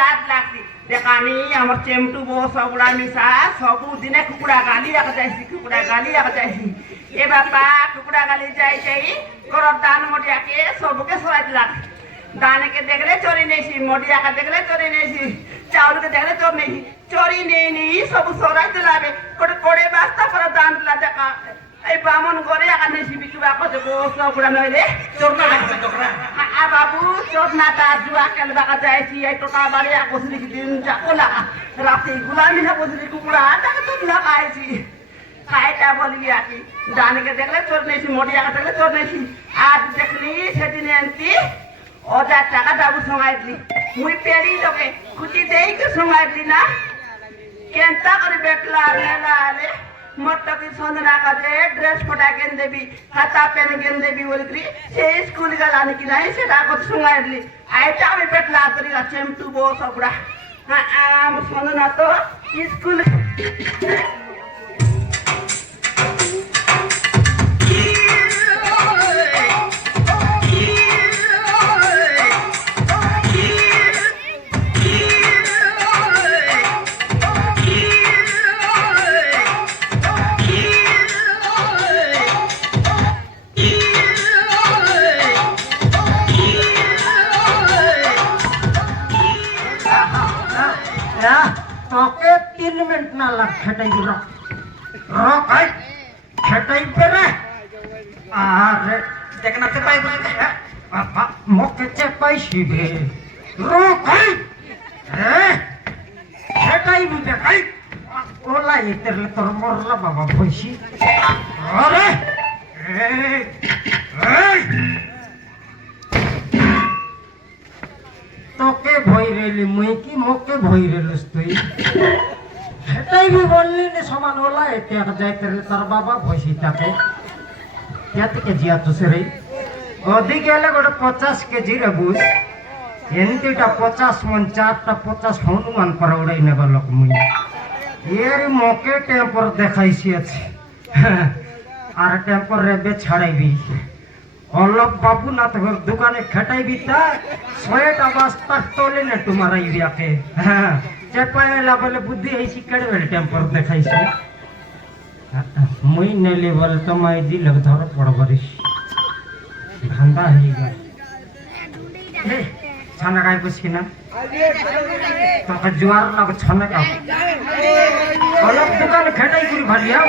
ଲାଜ ଲାଗ୍ସି দেখানি আমার চেমটু বো সবুড়া মিশা সবু দিনে কুকুড়া গালি আগে যাইছি কুকুড়া গালি আগে যাইছি এ বাপা কুকুড়া গালি যাই যাই গরব দান মডিয়াকে সবুকে সরাই দিলাম দানেকে দেখলে চোরি নেছি মডিয়াকে দেখলে চোরি নেছি চাউলকে দেখলে চোর নেছি চোরি নেই সবু সরাই দিলাবে কোটে কোড়ে বাস্তা করে দান দিলা দেখা এই বামন করে আগে নেছি বিকুবা কতে বো সবুড়া নইলে চোর না আ বাবু চোর না তা জুয়া খেলবা যাইছি এই টোটা বাড়ি বসলি দিন যাকলা রাতে গুলামি না বসলি কুকুড়া তাকে তো না খাইছি খাইটা বলবি আকি জানিকে দেখলে চোর নেছি মডিয়াকে দেখলে চোর নেছি আজ দেখলি সেদিন এনতি 1000 টাকা দাবু সঙ্গাই দিলি মুই পেরি লোকে খুঁটি দেই কে সঙ্গাই দিলি না কেনতা করে বেটলা নেলা আলে মট্টকি সন্দনা কাজে ড্রেস ফটা কেন দেবি খাতা পেন কেন দেবি বলকরি সে স্কুল গেলানি কি নাই সেটা কত সঙ্গাই দিলি আইটা আমি বেটলা করি চেমটু বো সবড়া সন্দনা তো স্কুল তোকে 3 মিনিট না লাগ খেটাই দিল রকাই খেটাই পেরে আরে দেখনা তে পাই বলে বাবা মকে চে পাইছি বে রকাই হে খেটাই বি দেখাই ওলা ইতরলে তোর মরলা বাবা ভইছি আরে এই তোকে ভয় রেলি মুই কি মোকে ভয় রেলিস তুই সেটাই বি বললি না সমান ওলা এতে যাইতে তোর বাবা ভইছি তাকে কেতে কেজি আতুস রে অধিক গেলে গোটে 50 কেজি রে বুঝ এনতিটা 50 মন 4টা 50 হনুমান পর উড়াই নেব লোক মুই এর মোকে টেম্পর দেখাইছি আছে আর টেম্পর রেবে ছাড়াইবি অল্লভ বাবু না তো দোকানে খেটাইবি তা 100টা বস্তা তোলে না তোমার এরিয়াকে হ্যাঁ যে পায়লা বলে বুদ্ধি আইছি কেড়ে বেল টেম্পর দেখাইছি মুই নেলি বল তোমায় দিল ধর পড়বরিস ধান্দা হই গেল এ ছানা গায় বসি না তোকে জোয়ার লাগ ছানা গাও অল্লভ দোকানে খেটাই করি ভালিয়াও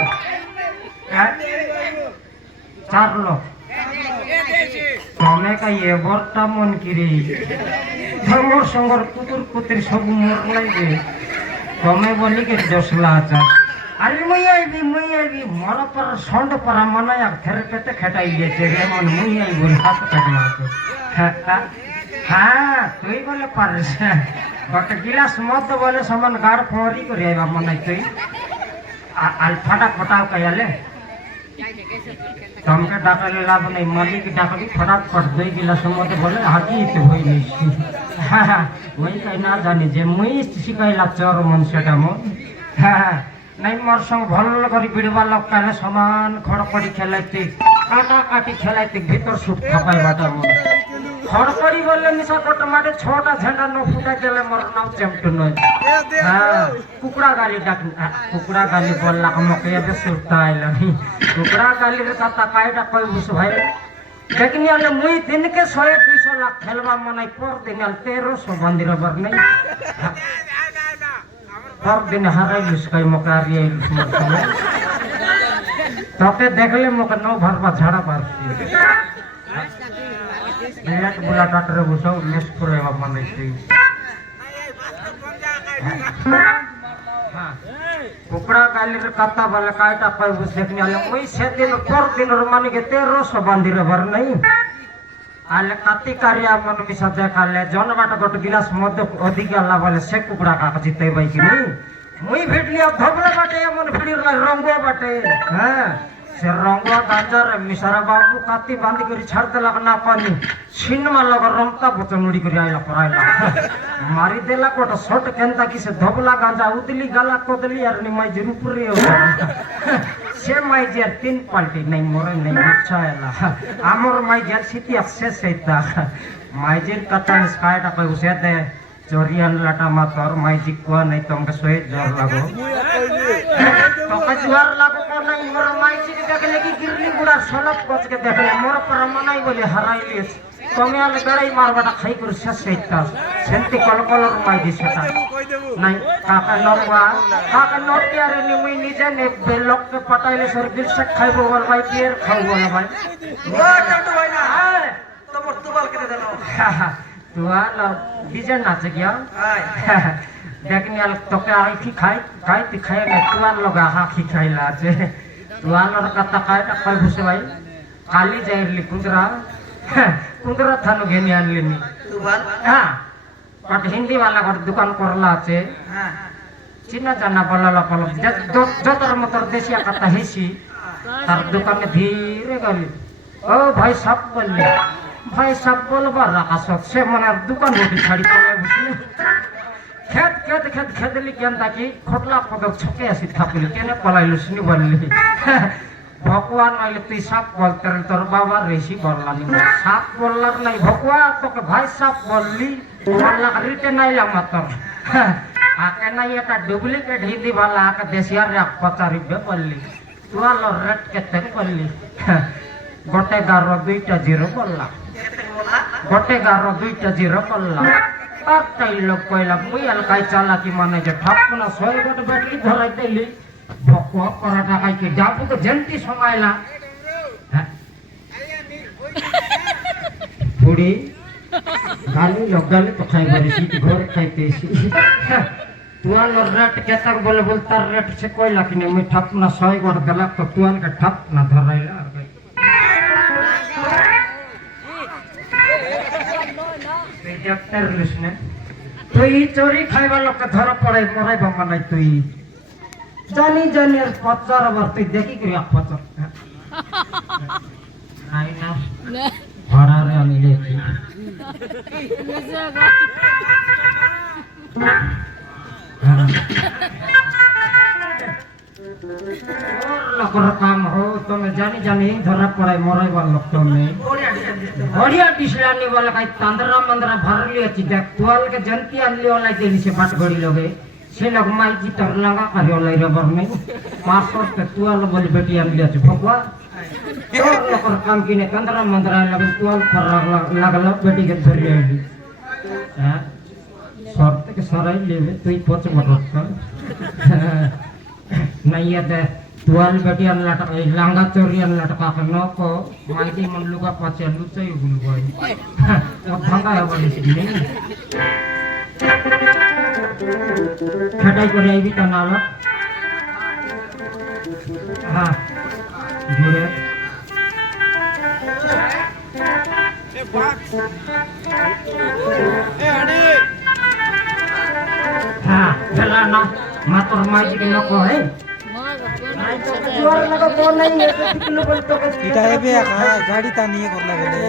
হ্যাঁ 4 লোক তুমি কাই এবরটা মন কিরে ধর্মর সঙ্গর কুতুর কুতির সব মোর লাইবে তুমি বলি কি 10 লাখ আরে মুই আইবি মর পর সন্ড পর মনায় ঘরে পেতে খেটাই গেছে রে মন মুই আই বল হাত কাটলা হ্যাঁ তুই বলে পারিস গট গিলাস মদ বলে সমান গাড় ফরি করে আইবা মনাই তুই আল ফাটা ফটাও কাইলে তোমাকে ডাকালে লাভ নেই মালিক ডাকালি ফটাফট 2 গিলাস মধ্যে বলে হাকিতে হই নেই হ্যাঁ ওই কাই না জানি যে মুই শিখাইলা চর মন সেটা মন হ্যাঁ নাই মোর সঙ্গ ভালো করে বিড়বা লোক কালে সমান খড়কড়ি খেলাইতে কাটাকাটি খেলাইতে ভিতর সুখ খাপাই বাটা মন খড়কড়ি বললে মিশা কত মাঠে 6টা ঝান্ডা ন ফুটাই দিলে মোর নাম চেমটু নয় হ্যাঁ কুকুড়া গালি ডাক কুকুড়া গালি বললা আমাকে এবে সুরতা আইলানি কুকুড়া গালির কথা কাইটা কই বুঝ ভাই দেখনি আলে মুই দিনকে 100-200 লাখ খেলবা মনাই পর দিন আল 1300 বান্দির বার নাই পর দিন হারাই লুসকাই মকে আর এই তোকে দেখলে মকে ন ভরবা ঝাড়া পারছি এক বুলা ডাক্তারে বসো মিস করে বাবা মানে তুই কুকুড়া গালির কথা বলে কাইটা কই বুঝ দেখনি আলে ওই সেদিন পর দিন মানে কে 1300 বান্দির বার নাই আলে কাতি কারিয়া মন মিশা দেখালে জনবাটা গট গিলাস মধ্যে অধিক আল্লাহ বলে সে কুকুড়া কাকা জিতে বাই কি নাই মুই ভিড়লিয়া ধবলা বাটে এমন ভিড়ির রঙ্গ বাটে হ্যাঁ से रंगवा गाजर मिसारा बाबू काती बांधी करी छाड़ देला ना पानी सिनेमा लगा रमता बचनुड़ी करी आइला पराइला मारी देला कोटा शॉट केनता की से धबला गांजा उदली गला कोदली यार नि माई जरूर पुरी हो से माई जर 3 पाल्टी नहीं मोरे नहीं अच्छा हैला हमर माई जर सिटी से सेता माई जर कतन स्काइटा कोई उसे दे চরি আনলাটা মা তোর মাইজি কুয়া নাই তোমাকে সহিত জ্বর লাগো তোকে জ্বর লাগো কোন নাই মোর মাইজি দেখলে কি গিরলি গুড়ার সলপ গছকে দেখলে মোর প্রমাণাই বলে হারাই লিয়েছে তুমি আলে বেড়াই মারবাটা খাই করে শেষ সেইটা সেন্তি কলকলর মাইজি সেটা নাই কাকা নরবা কাকা নটিয়ারে নিমুই নিজে নেবে লোককে পটাইলে সর্দির সে খাইবো বল ভাই পিয়ের খাইবো না ভাই ও চন্টু ভাই না তোমার তুবাল কেটে দেন তুয়াল ডিজাইন আছে কি দেখনি আল তোকে আইখি খাই খাই তুই খাই না তুয়াল লগা হাখি খাইলা আছে তুয়ালর কথা খাই না কই বসে ভাই কালি যাইলি কুন্দরা কুন্দরা থানো ঘেনি আনলিনি তুবাল হ্যাঁ বাট হিন্দি वाला ঘর দোকান করলা আছে হ্যাঁ চিনা জানা বলালা বল যতর মতর দেশিয়া কথা হেসি তার দোকানে ধীরে গেলি ও ভাই সব বললি ভাই সব বলবার আসত সে মনের দোকান রুটি ছাড়ি পড়ে বসলি খেত খেত খেত খেদলি কেন তাকি খটলা পদক ছকে আসি থাকলি কেন পলাইলো শুনি বললি ভগবান আইলে তুই সাপ বলতে তোর বাবা রেসি বললানি সাপ বললার নাই ভগবান তোকে ভাই সাপ বললি বললা রিটে নাইলাম তোর আকে নাই এটা ডুপ্লিকেট হিন্দি वाला আকে দেশিয়ার এক পচারিবে বললি তুয়াল রেট কেতে বললি গোটে 11 2টা 0 বললা গোটে 11 2টা 0 বললা আর তাই লোক কইলা মুই আল কাই চালাকি মানে যে ঠাপনা 6 গোটে ব্যাটারি ধরাই দিলি ভকো পরাটা খাই কি যাবো তো জেন্টি সমাইলা বুড়ি গালি লগালি তো খাই বলিছি ঘর খাইতেছি তুয়াল রেট কেতাক বলে বল তার রেট সে কইলা কিনে মুই ঠাপনা 6 গোট গলা তো তুয়াল কে ঠাপনা ধরাইলা আর কই ডাক্তার লিসনে তুই চোরি খাইবা লোক ধরা পড়ে মরাইবা মানাই তুই জানি জানি পচার বার তুই দেখি করি পচার নাই না ভাড়ারে আনলে লোকর কাম হো তুমি জানি জানি ধরা পড়ে মরাইবার লোক তুমি बढ़िया डिसलानी वाला का तंदरा मंदरा भर लिया देख तुआल के जनती अनली वाला देली से बात घड़ी लोगे से लोग माई जी तर लगा करे वाला रबर में 500 पे तुआल बोली बेटी अनली আছে भगवा और लोकर काम किने तंदरा मंदरा लगे तुआल पर लगला बेटी के धर लेली हां शर्त के सराई लेवे तुई पच बटक नहीं है तुआल बेटी अनलाट लांगा चोरी अनलाट का नको माइदी मन लुगा पाचे लुचई गुल गई ओ भांगा है वाली सी नहीं खटाई करे आई भी तनाला हां जुड़े ए बात ए अड़ी हां चला ना मातर माइदी के नको है এটা এবে গাড়ি তা নিয়ে করলা গেলে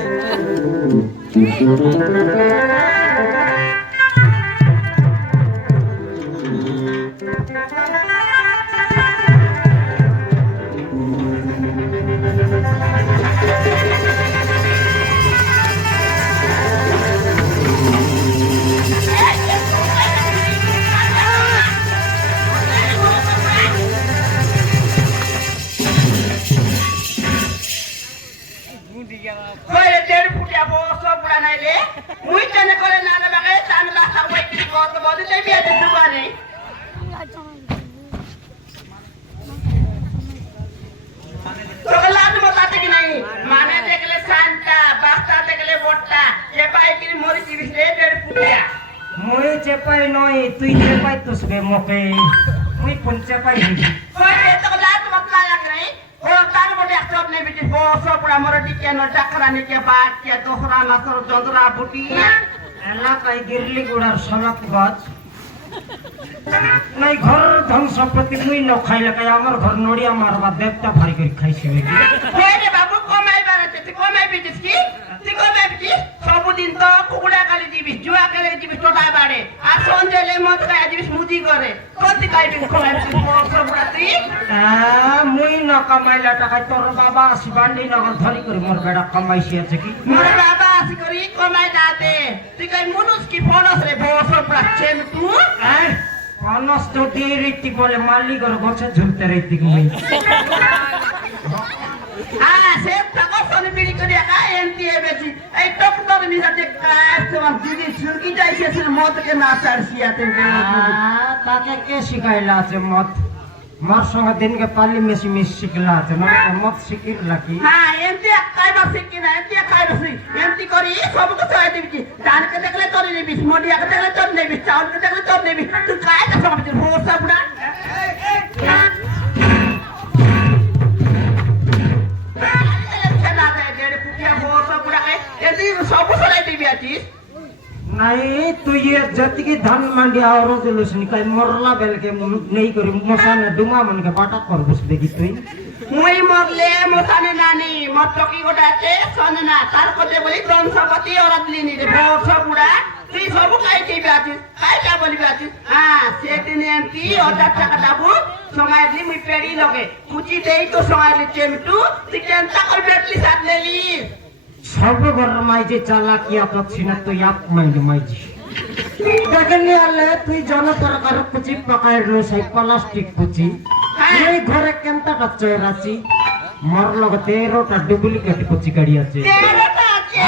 मुई चेपाई नई तुई चेपाई तुसबे मोके मुई पुन चेपाई कोई तो लात मत लग रही और तार बोले सब ने बिटी बोसो पूरा मरडी के न टकराने के बाद के दोहरा नसर जंदरा बुटी एला काई गिरली गुड़ार सलक गज नहीं घर धन संपत्ति मुई न खाइला काई हमर घर नोडिया मारबा देवता भारी कर खाइसे रे बाबू कमाई बारते ती कमाई बिटिस की ती कमाई बिटी सब दिन तो कुकुड़ा काली जीबी जुआ काली जीबी टोटा बाड़े आ संजेले मत खाय जीबी स्मूदी करे कति काई बिन कमाई सब राती मुई न कमाइला टाका तोर बाबा शिवांडी नगर धरी कर मोर बेड़ा कमाई से আছে কি मोर बाबा আসি করি কমাই দাতে তুই কই মুনুস কি ফোনস রে বস প্রাচেন তু অনস তো দিয়ে রীতি বলে মালিকর গছে ঝুলতে রীতি ঘুমাই সে টাকা ফোনে বিড়ি করে একা এনটি বেচি এই টক টক নিজাতে কাজ তোমার দিদি সুরকি যাইছে মদকে না চারছিয়াতে তাকে কে শিখাইলা আছে মদ মোর সঙ্গে দিনকে পালি মেশি মিশ শিখলা আছে নয় মদ শিখির লাকি এমতি খাইবা শিখি না এমতি খাইবা শিখি এমতি করি সব কিছু আই দিবি ধানকে দেখলে তোর নিবি মডিয়াকে দেখলে তোর নিবি চাউলকে দেখলে তোর নিবি তুই কাই তা সব কিছু ভোসা বুড়া নাই তুই ये जाति की धान मंडी और रेजोल्यूशन का मोरला बेल के नहीं करी मसाने दुमा मन के पाटा कर बस बेगी तुई মুই মরলে মথানে নানি মত টকি গোটাতে শোনে না তার কথা বলি বংশপতি ওরাতলিনি রে বংশ বুড়া তুই সব খাইতে আছিস খাইটা বলিবি আছিস সেদিন এমতি 1000 টাকা দাবু সময় দিলি মুই পেড়ি লগে কুচি দেই তো সময় দিলি চেমটু তুই কেনতা করে বেটলি সাথ লেলি सब घर माइजे चाला किया तो छिना तो याप माइजे माइजे देखनी आले तुई जन प्रकार कुची पकाएर लो सही प्लास्टिक कुची এই ঘরে কেনতা টা চয়রাছি মর লগে 13 টা ডুপ্লিকেট কুচি কাড়ি আছে 13 টা আছে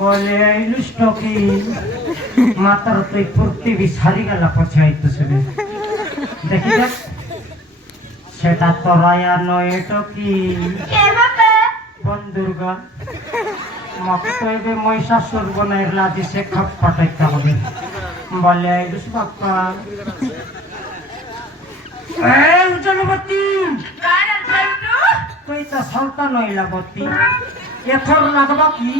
बोले लुस्टोकी मातर तो पूर्ति भी सारी गला पछाई तो सुने देखी देख सेटा तो राया नए टोकी बंदुर्गा मकतोय बे महिषासुर बनाइला दिसे खप पटाइता होबे বলে আইলুস বাপ্পা উজ্জ্বলবতী কারে জেমটু তুই তো সন্তান হইলা বতী এথর লাগবা কি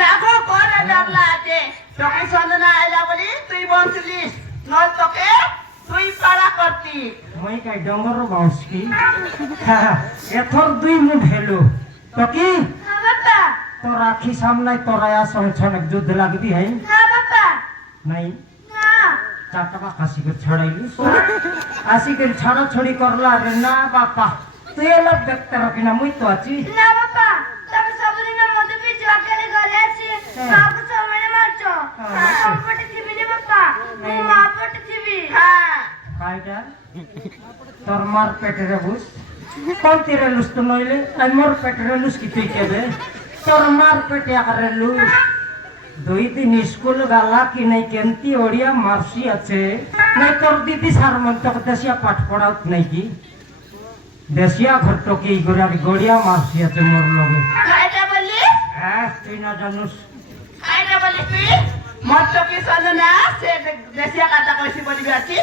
লাগো করে জানলা আছে তোকে সন্দনা আইলা বলি তুই বলছিলিস নয় তোকে তুই পাড়া করতি মই কাই ডঙ্গর বাউস কি এথর দুই মুখ হেলো তো কি হ্যাঁ বাবা তো রাখি সামলাই তোরা আসনে যুদ্ধ লাগবি হ্যাঁ হ্যাঁ বাবা নাই না চারটা কাশি করে ছড়াইলিস আসি করে ছড়াছড়ি করলা রে না বাপা তুই এলো দেখতে রাখি না মুই তো আছি না বাবা তুমি সবদিনের মধ্যে বি জগালে ঘরে আছি বাবু সময় মারছো আপটে দিবি রে বাবা মা আপটে দিবি হ্যাঁ কাইটা তোর মার পেটে বুঝ কোন তীরে লুস তো নইলে আমি মোর পেটে লুস কি তুই কেবে তোর মার পেটে আকারে লুস দুই দিন স্কুল গালা কি নাই কেমতি ওড়িয়া মার্সি আছে নাই তোর দিদি সার মন্তক দেশিয়া পাঠ পড়াউত নাই কি দেশিয়া ঘর টকি করে আর গড়িয়া মার্সি আছে মোর লগে খাইটা বলি হ্যাঁ তুই না জানুস খাইটা বলি তুই মত কি সন্দনা সে দেশিয়া কথা কইছি বলি আছি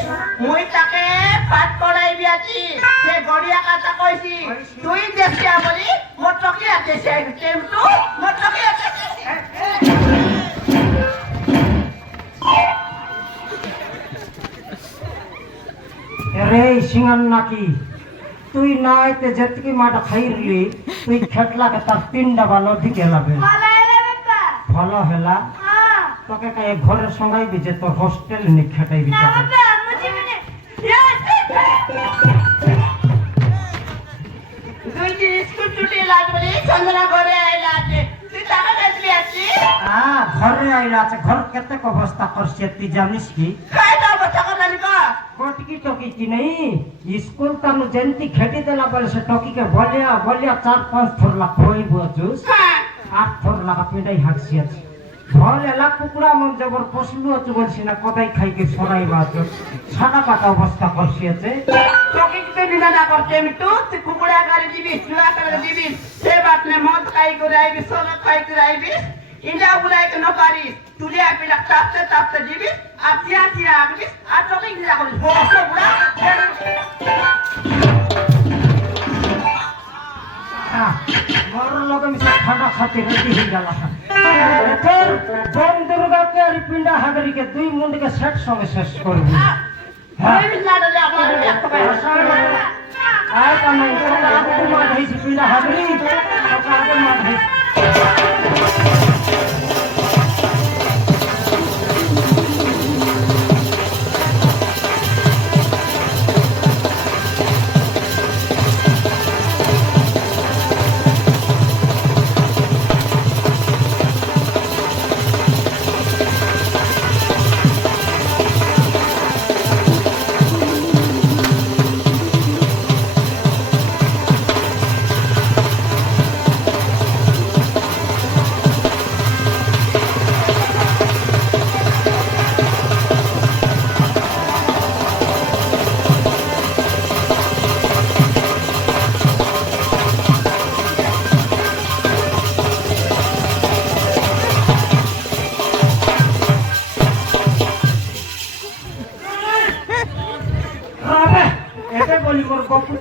মুই তাকে পাঠ পড়াইবি আছি সে গড়িয়া কথা কইছি তুই দেশিয়া বলি মত কি আছে সে টেমটু মত কি আছে রে সিঙ্গান নাকি তুই না আইতে যেতকি মাটা খাইরলি তুই খেটলাকে তার তিনটা বালো ঢিকে লাবে ভালো হেলা তোকে কাই ঘরের সঙ্গাইবি যে তোর হোস্টেল নি খেটাইবি দুই দিন স্কুল ছুটি লাগবে চন্দনা ঘরে আইলা আছে তুই টাকা দেখবি আছি ঘরে আইলা আছে ঘর কেতে অবস্থা করছে তুই জানিস কি খাইটা অবস্থা কথা নিক কটকি টকি কি নেই স্কুল তানু যেমতি খেটি দেলা বলে সে টকিকে বলিয়া বলিয়া 4-5 থর লাখ হই বুঝুস হ্যাঁ 8 থর লাখ পিডাই হাসি আছে ঘর এলা কুকুরা মন জবর পশলু আছে বলছি না কোথায় খাইকে ছড়াইবা আছে সাদা পাতা অবস্থা করছি আছে তোকে কি বিনা না করতে আমি তুই কুকুড়া গাড়ি দিবি চুরা করে দিবি সে বাত নে মদ খাই করে আইবি সোনা খাই করে আইবি ইন্ডা বুলাই কে নকারি তুই আপনি তাপতে তাপতে দিবি আতিয়া আতিয়া আগবি আর তোকে কি রাখবি বড় বুড়া মোর লগে মিশে ঠান্ডা খাতে রেডি হয়ে গেল তোর বন দুর্গাকে আর পিন্ডা হাগরিকে দুই মুন্ডকে সেট সঙ্গে শেষ করবি আমি না দলে আমার একটা পাই আর কানে তোরা আগে মার হইছি পিন্ডা হাগরি তোরা আগে মার হইছি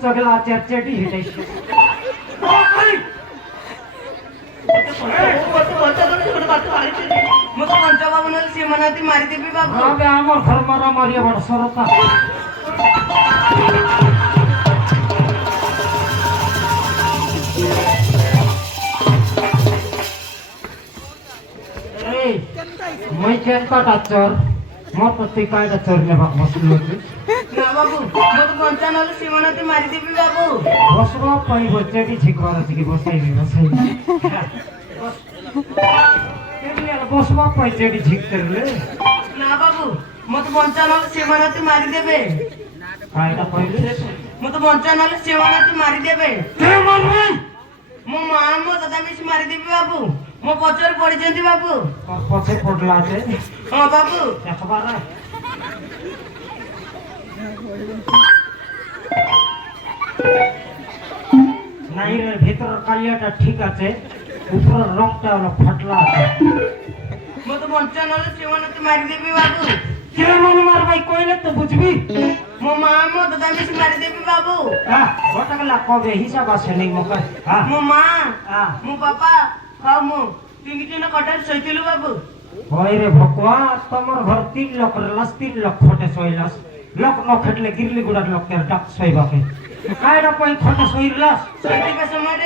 চগলা চেটি হেটাইছে মারিদেবি বাবু আমার ঘর মারা মারিয়া বড় সরতা মই কেন কাটা চোর মোর তো তুই কায়দা চোর নেবা মসল না বাবু মত পঞ্চা নহলে সীমানাতে মারি দিবি বাবু বসবা পাই বচেটি ঠিক করা আছে কি বসাইবি বসবা পাই চেটি ঠিক করলে না বাবু মত পঞ্চা নহলে সীমানাতে মারি দেবে কায়দা কইলে মত পঞ্চা নহলে সীমানাতে মারি দেবে কে মারবে মো মা মো দাদা মিশ মারি দিবি বাবু মো পচর পড়িছেন্তি বাবু পছে পড়লা আছে হ্যাঁ বাবু একবার নাই রে ভিতর কালিয়াটা ঠিক আছে উপরের রংটা হলো ফাটলা আছে মত পঞ্চা নহলে সীমানাতে মারি দিবি বাবু কেমন মারবাই কইলে তো বুঝবি মো মা মো দাদা মিশি মারি দেবি বাবু হ্যাঁ ওটাগুলা কবে হিসাব আছে নেই মোকে হ্যাঁ মো মা হ্যাঁ মো বাবা খাও মো তিনটি জন কটার সইতিলু বাবু ওই রে ভকুয়া তোমার ঘর 3 লক্ষ লাস 3 লক্ষ খটে সইলাস লক ন খেটলে গিরলি গুড়ার লোকের ডাক সইবাকে কায়রা কই খটে সইলাস সইতিবে সময়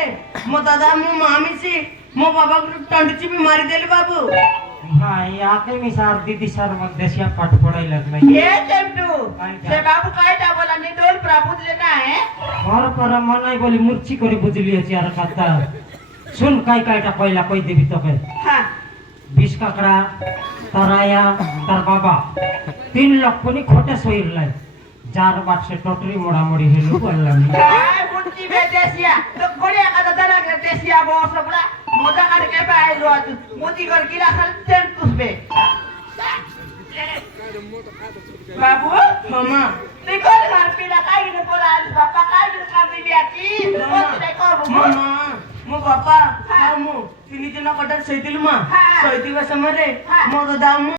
মো দাদা মো মা মিশি মো বাবা টন্ডি চিপি মারি দেলি বাবু ভাই আকে মিসার দিদি সার মধ্যে সিয়া পাঠ পড়াই লাগলাই এ টেম্পু সে বাবু কাইটা বলা নি ডোল প্রভু দিলে না হে ঘর পর মনাই বলি মুর্ছি করে বুঝলিয়েছি আর কথা শুন কাইটা কইলা কই দেবি তোকে হ্যাঁ 20 কাকড়া তারায়া তার বাবা 3 লক্ষ নি খটে সইলাই যার বাচ্চা টটরি মোড়ামুড়ি হেলু বললাম काय बुंची बे देसिया तो कोणी एखादा जरा देसिया बो सगळा मोजा काढ के पाहिलो आज मोती कर गिला खाल तेल तुसबे बाबू मामा ते कोण घर पिला काय गिने बोला आज बापा काय गिने काम दियाची कोण ते करू मामा मो बापा मो तिनी जन कटर सैतिलु मा सैतिबा समय रे मो दादा